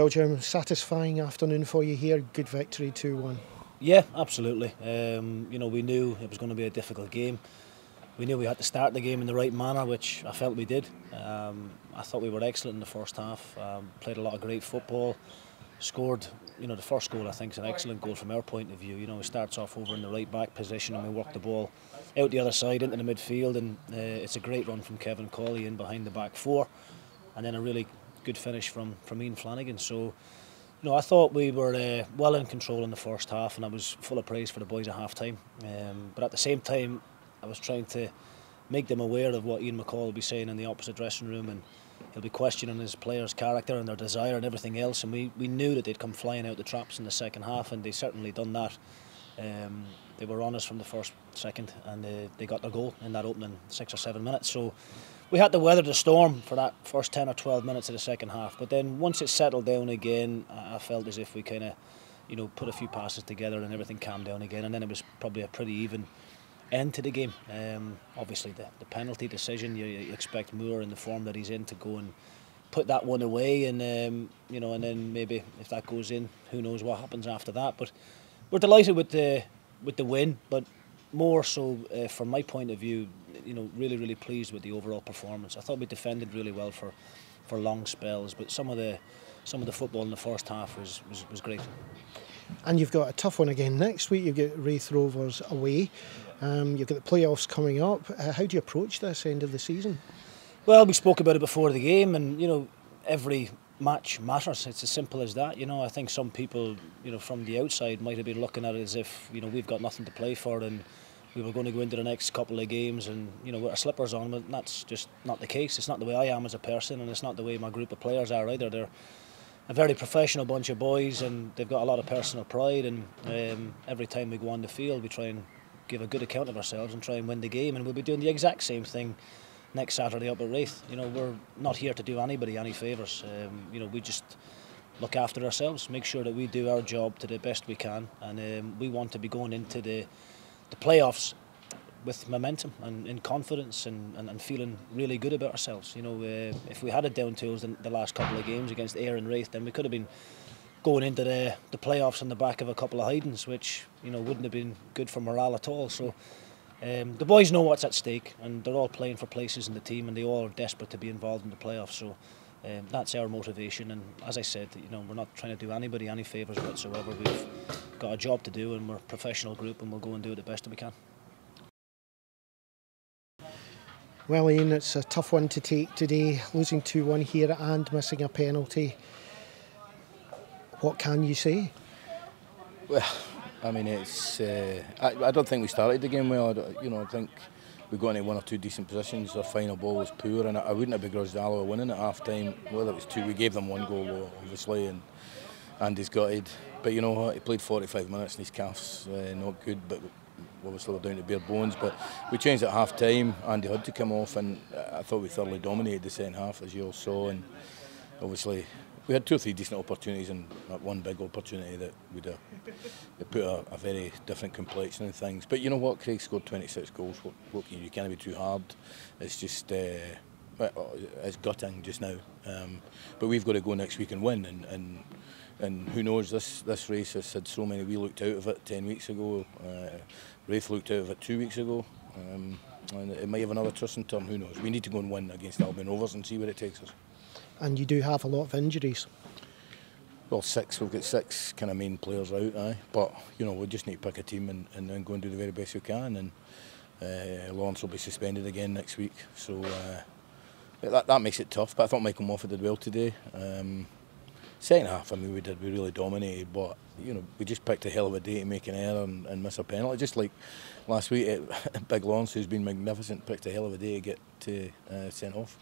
Well, Jim, satisfying afternoon for you here. Good victory, 2-1. Yeah, absolutely. We knew it was going to be a difficult game. We knew we had to start the game in the right manner, which I felt we did. I thought we were excellent in the first half. Played a lot of great football. Scored, the first goal I think is an excellent goal from our point of view. It starts off over in the right back position and we work the ball out the other side into the midfield, and it's a great run from Kevin Colley in behind the back four, and then a really good finish from Ian Flanagan. So, I thought we were well in control in the first half, and I was full of praise for the boys at half time. But at the same time, I was trying to make them aware of what Ian McCall will be saying in the opposite dressing room, and he'll be questioning his players' character and their desire and everything else. And we knew that they'd come flying out the traps in the second half, and they certainly done that. They were on us from the first second, and they got their goal in that opening 6 or 7 minutes. So we had to weather the storm for that first 10 or 12 minutes of the second half. But then once it settled down again, I felt as if we kind of, put a few passes together and everything calmed down again. And then it was probably a pretty even end to the game. Obviously, the penalty decision, you expect Moore in the form that he's in to go and put that one away, and and then maybe if that goes in, who knows what happens after that. But we're delighted with the win, but more so from my point of view, really pleased with the overall performance. I thought we defended really well for long spells, but some of the football in the first half was great. And you've got a tough one again next week. You've got Wraith Rovers away. You've got the playoffs coming up. How do you approach this end of the season? Well, we spoke about it before the game, and every match matters. It's as simple as that. I think some people, from the outside might have been looking at it as if, we've got nothing to play for and we were going to go into the next couple of games and, with our slippers on, but that's just not the case. It's not the way I am as a person, and it's not the way my group of players are either. They're a very professional bunch of boys, and they've got a lot of personal pride, and every time we go on the field we try and give a good account of ourselves and try and win the game, and we'll be doing the exact same thing next Saturday up at Wraith. We're not here to do anybody any favours. We just look after ourselves, make sure that we do our job to the best we can, and we want to be going into the playoffs with momentum and in confidence and feeling really good about ourselves. If we had it down to us in the last couple of games against Ayr and Wraith, then we could have been going into the playoffs on the back of a couple of hidings, which wouldn't have been good for morale at all. So the boys know what's at stake, and they're all playing for places in the team, and they all are desperate to be involved in the playoffs. So that's our motivation, and as I said, we're not trying to do anybody any favours whatsoever. We've got a job to do, and we're a professional group, and we'll go and do it the best that we can. Well, Ian, it's a tough one to take today, losing 2-1 here and missing a penalty. What can you say? Well, I mean, it's. I don't think we started the game well. I think we got into one or two decent positions. Our final ball was poor, and I wouldn't have begrudged Alloa winning at half time. Whether it was two, we gave them one goal, obviously, and Andy's gutted. But you know what? He played 45 minutes, and his calf's not good. But obviously, we're down to bare bones. But we changed at half time. Andy had to come off, and I thought we thoroughly dominated the second half, as you all saw. And obviously, we had two or three decent opportunities, and that one big opportunity that would have put a very different complexion in things. But you know what? Craig scored 26 goals. What you can't be too hard. It's just it's gutting just now. But we've got to go next week and win. And who knows? This race has had so many. We looked out of it 10 weeks ago. Wraith looked out of it 2 weeks ago. And it might have another twist and turn. Who knows? We need to go and win against Albion Rovers and see where it takes us. And you do have a lot of injuries. Well, we've got six kind of main players out, but we just need to pick a team and then go and do the very best we can. And Lawrence will be suspended again next week, so that makes it tough. But I thought Michael Moffat did well today. Second half, I mean, we really dominated, but we just picked a hell of a day to make an error and miss a penalty. Just like last week, Big Lawrence, who's been magnificent, picked a hell of a day to get sent off.